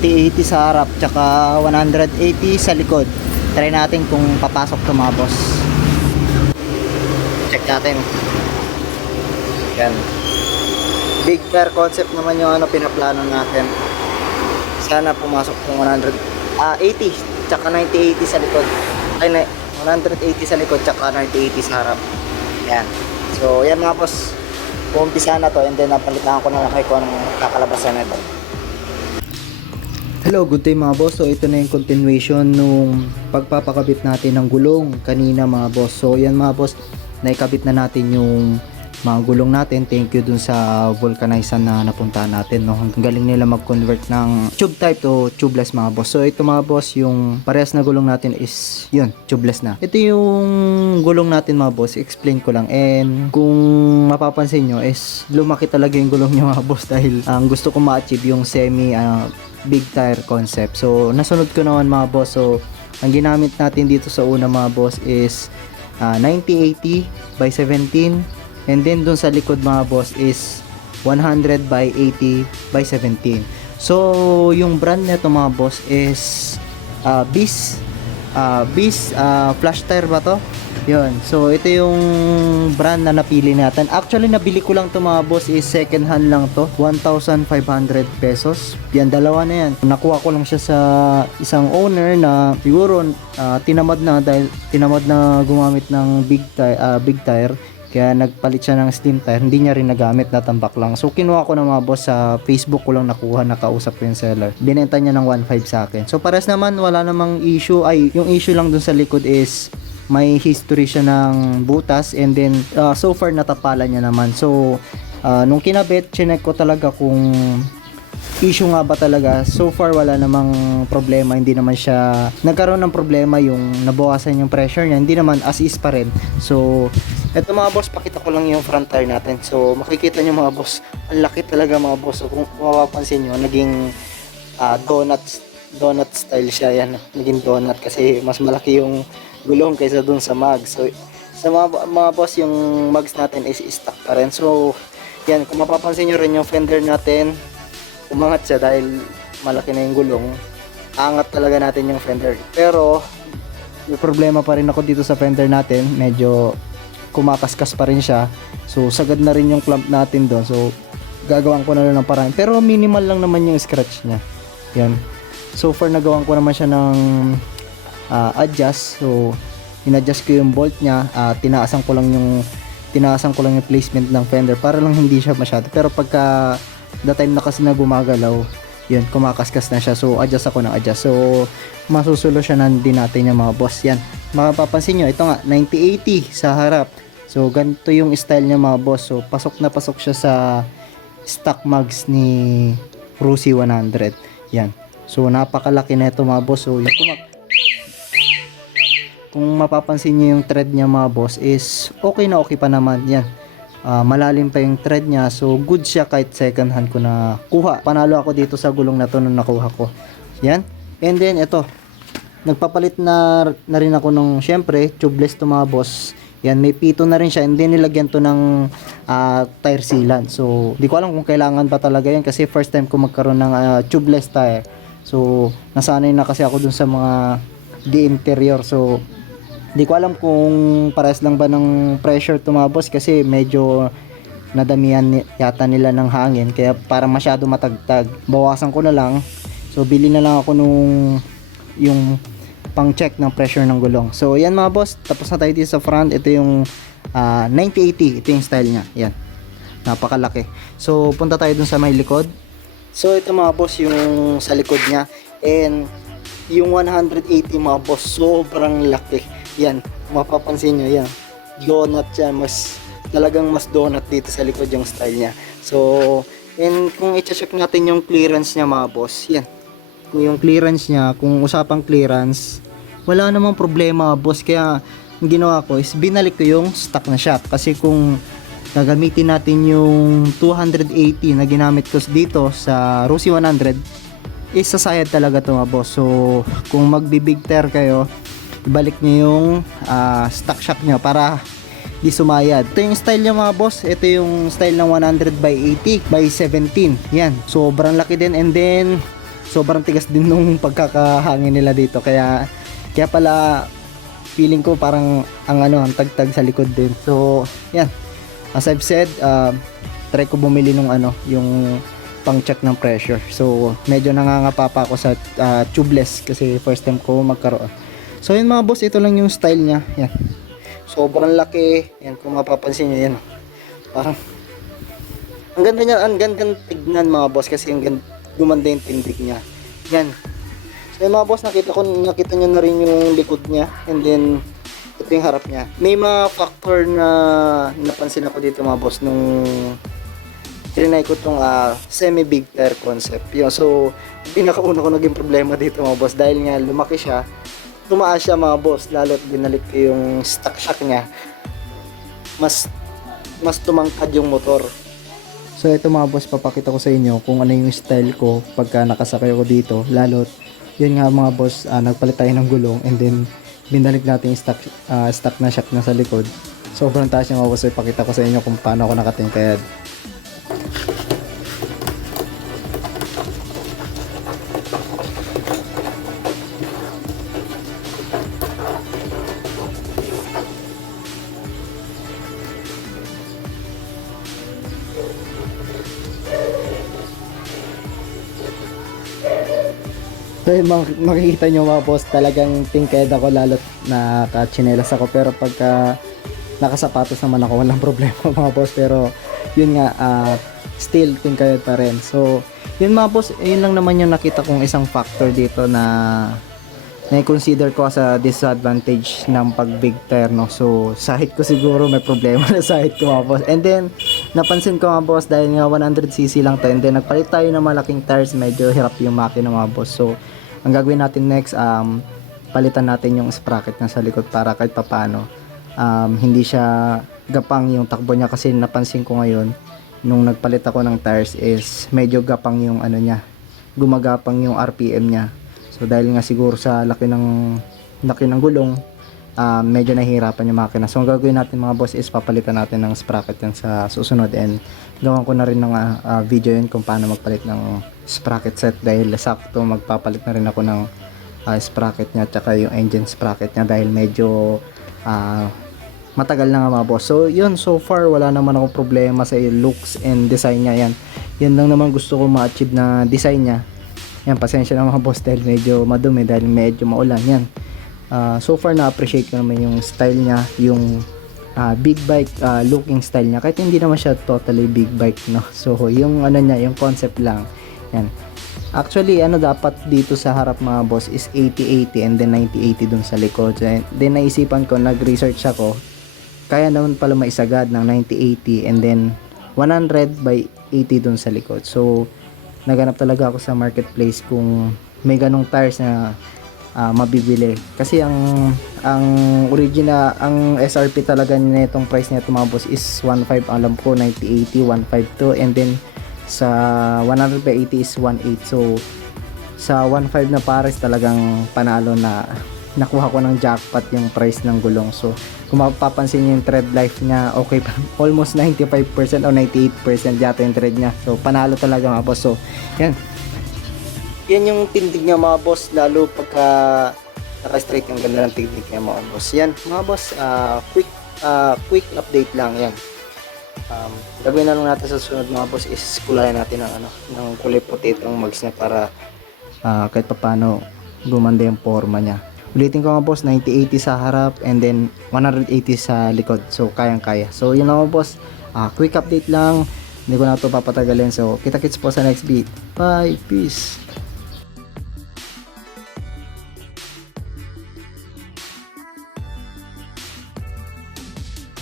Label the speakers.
Speaker 1: 90-80 sa harap, tsaka 180 sa likod. Try natin kung papasok to mga boss. Check natin. Yan. Big fair concept naman yung ano pinaplano natin. Sana pumasok tong 100 ah 80 tsaka 90-80 sa likod. Ay na, 180 sa likod tsaka 90-80 sa harap. Yan. So yan mga boss. Umpisa na to and then napalitan ko na lang kay kung anong kakalabasan nito. Hello, good day mga boss. So ito na yung continuation nung pagpapakabit natin ng gulong kanina mga boss. So yan mga boss, naikabit na natin yung mga gulong natin. Thank you dun sa vulcanizan na napuntahan natin. No? Ang galing nila mag-convert ng tube type to tubeless mga boss. So ito mga boss, yung parehas na gulong natin is yun, tubeless na. Ito yung gulong natin mga boss, explain ko lang. And kung mapapansin nyo is lumaki talaga yung gulong nyo mga boss dahil ang gusto ko ma-achieve yung semi ah, big tire concept. So nasunod ko naman mga boss. So ang ginamit natin dito sa una mga boss is ah, 9080 by 17 and then dun sa likod mga boss is 100 by 80 by 17 so yung brand nito mga boss is uh, Bis uh, Bis ah, flash tire ba to yun so ito yung brand na napili natin actually nabili ko lang to mga boss is second hand lang to 1,500 pesos yan dalawa na yan nakuha ko lang siya sa isang owner na siguro ah, tinamad na dahil tinamad na gumamit ng big tire ah, big tire kaya nagpalit siya ng slim tire, hindi niya rin nagamit, natambak lang. So kinuha ko ng mga boss sa Facebook ko lang nakuha, nakausap ko yung seller. Binenta niya ng 1.5 sa akin. So pares naman, wala namang issue. Ay, yung issue lang dun sa likod is may history siya ng butas and then uh, so far natapalan niya naman. So uh, nung kinabit, chinek ko talaga kung issue nga ba talaga. So far wala namang problema. Hindi naman siya nagkaroon ng problema yung nabawasan yung pressure niya. Hindi naman as is pa rin. So eto mga boss pakita ko lang yung front tire natin. So makikita nyo mga boss ang laki talaga mga boss. So kung mapapansin nyo naging ah, donut donut style siya. Yan naging donut kasi mas malaki yung gulong kaysa dun sa mag so sa mga, mga boss yung mags natin is stock pa rin. So yan kung mapapansin nyo rin yung fender natin umangat siya dahil malaki na yung gulong. Angat talaga natin yung fender. Pero may problema pa rin ako dito sa fender natin. Medyo kumakaskas pa rin siya. So sagad na rin yung clamp natin doon. So gagawan ko na lang ng paraan. Pero minimal lang naman yung scratch niya. Yan. So far nagawan ko naman siya ng ah, adjust. So inadjust ko yung bolt niya. Ah, tinaasan ko lang yung tinaasan ko lang yung placement ng fender para lang hindi siya masyado. Pero pagka the time na kasi na gumagalaw yun kumakaskas na siya. So adjust ako ng adjust. So masusolusyonan din natin yung mga boss. Yan. Mapapansin nyo ito nga 9080 sa harap. So ganito yung style niya mga boss. So pasok na pasok siya sa stock mags ni Rusi 100 yan. So napakalaki na ito mga boss. So yung kumak kung mapapansin niyo yung thread niya mga boss is okay na okay pa naman yan. Ah, malalim pa yung thread niya so good siya kahit second hand ko na kuha. Panalo ako dito sa gulong na to nung nakuha ko. Yan. And then ito nagpapalit na, na rin ako nung syempre tubeless to mga boss. Yan may pito na rin siya. And then nilagyan to ng ah, tire sealant. So di ko alam kung kailangan pa talaga yan kasi first time ko magkaroon ng ah, tubeless tire. So nasanay na kasi ako dun sa mga di interior. So Di ko alam kung pares lang ba ng pressure tumabos kasi medyo nadamihan yata nila ng hangin kaya para masyado matagtag. Bawasan ko na lang. So bili na lang ako nung yung pang check ng pressure ng gulong. So yan mga boss, tapos na tayo dito sa front. Ito yung ah, 9080, ito yung style niya. Yan. Napakalaki. So punta tayo dun sa may likod. So ito mga boss yung sa likod niya and yung 180 mga boss sobrang laki. Yan, mapapansin nyo yan. Donut siya, mas talagang mas donut dito sa likod yung style niya. So, and kung i-check natin yung clearance niya mga boss, yan. Kung yung clearance niya, kung usapang clearance, wala namang problema boss. Kaya, ang ginawa ko is binalik ko yung stock na shock. Kasi kung gagamitin natin yung 280 na ginamit ko dito sa Rusi 100, is sasayad talaga to mga boss. So, kung magbi-big tear kayo, ibalik nyo yung ah, stock shock nyo para di sumayad. Ito yung style niya mga boss. Ito yung style ng 100 by 80 by 17. Yan. Sobrang laki din. And then, sobrang tigas din nung pagkakahangin nila dito kaya kaya pala feeling ko parang ang ano ang tagtag sa likod din so yan as I've said uh, try ko bumili nung ano yung pang check ng pressure so medyo nangangapa pa ako sa uh, tubeless kasi first time ko magkaroon so yun mga boss ito lang yung style niya yan sobrang laki yan kung mapapansin nyo yan parang ang ganda niya ang ganda tignan mga boss kasi ang ganda, gumanda yung tindig niya yan So yung mga boss, nakita ko, nakita nyo na rin yung likod niya. And then, ito yung harap niya. May mga factor na napansin ako dito mga boss nung trinay ko tong ah, semi-big tire concept. Yun, so, pinakauna ko naging problema dito mga boss dahil nga lumaki siya. Tumaas siya mga boss, lalo't binalik yung stock shock niya. Mas, mas tumangkad yung motor. So ito mga boss, papakita ko sa inyo kung ano yung style ko pagka nakasakay ako dito. Lalo't yun nga mga boss, ah, nagpalit tayo ng gulong and then binalik natin yung stock, ah, stock na shock na sa likod. Sobrang taas yung mga boss, ipakita ko sa inyo kung paano ako nakatingkayad. So yun, mak- makikita nyo mga boss, talagang tingked ako lalo't nakachinelas ako. Pero pagka nakasapatos naman ako, walang problema mga boss. Pero yun nga, ah, still tingked pa rin. So, yun mga boss, yun lang naman yung nakita kong isang factor dito na na-consider ko as a disadvantage ng pag big tire no. So sahit ko siguro may problema na sahit ko mga boss. And then napansin ko mga boss dahil nga 100cc lang to and then nagpalit tayo ng malaking tires medyo hirap yung makina mga boss. So ang gagawin natin next um palitan natin yung sprocket na sa likod para kahit papano um, hindi siya gapang yung takbo niya kasi napansin ko ngayon nung nagpalit ako ng tires is medyo gapang yung ano niya gumagapang yung RPM niya So dahil nga siguro sa laki ng laki ng gulong, ah, medyo nahihirapan yung makina. So ang gagawin natin mga boss is papalitan natin ng sprocket yan sa susunod and gawan ko na rin ng ah, video yun kung paano magpalit ng sprocket set dahil sakto magpapalit na rin ako ng ah, sprocket niya at yung engine sprocket niya dahil medyo ah, matagal na nga mga boss. So yun so far wala naman ako problema sa looks and design niya yan. Yan lang naman gusto ko ma-achieve na design niya yan, pasensya na mga boss dahil medyo madumi dahil medyo maulan. Yan. Ah, so far na-appreciate ko naman yung style niya, yung ah, big bike ah, looking style niya. Kahit hindi naman siya totally big bike, no. So yung ano niya, yung concept lang. Yan. Actually, ano dapat dito sa harap mga boss is 80-80 and then 90-80 dun sa likod. Then naisipan ko, nag-research ako, kaya naman pala maisagad ng 90-80 and then 100 by 80 dun sa likod. So, naganap talaga ako sa marketplace kung may ganong tires na ah, mabibili. Kasi ang ang original ang SRP talaga nitong price nito mga boss is 15 alam ko 9080 152 and then sa 100 by 80 is 18 so sa 15 na pares talagang panalo na nakuha ko ng jackpot yung price ng gulong. So kung mapapansin niyo yung tread life niya okay pa almost 95% o 98% yata yung tread niya. So panalo talaga mga boss. So yan yan yung tindig niya mga boss. Lalo pagka naka straight yung ganda ng tindig niya mga boss. Yan mga boss ah, quick ah, quick update lang yan. Um, gagawin na lang natin sa sunod mga boss is kulayan natin ng ano ng kulay puti itong mags niya para ah, kahit papano gumanda yung forma niya. Ulitin ko nga boss 90-80 sa harap and then 180 sa likod. So kayang kaya so yun lang mga boss. Ah, quick update lang. Hindi ko na ito papatagalin. So kita kits po sa next beat. Bye. Peace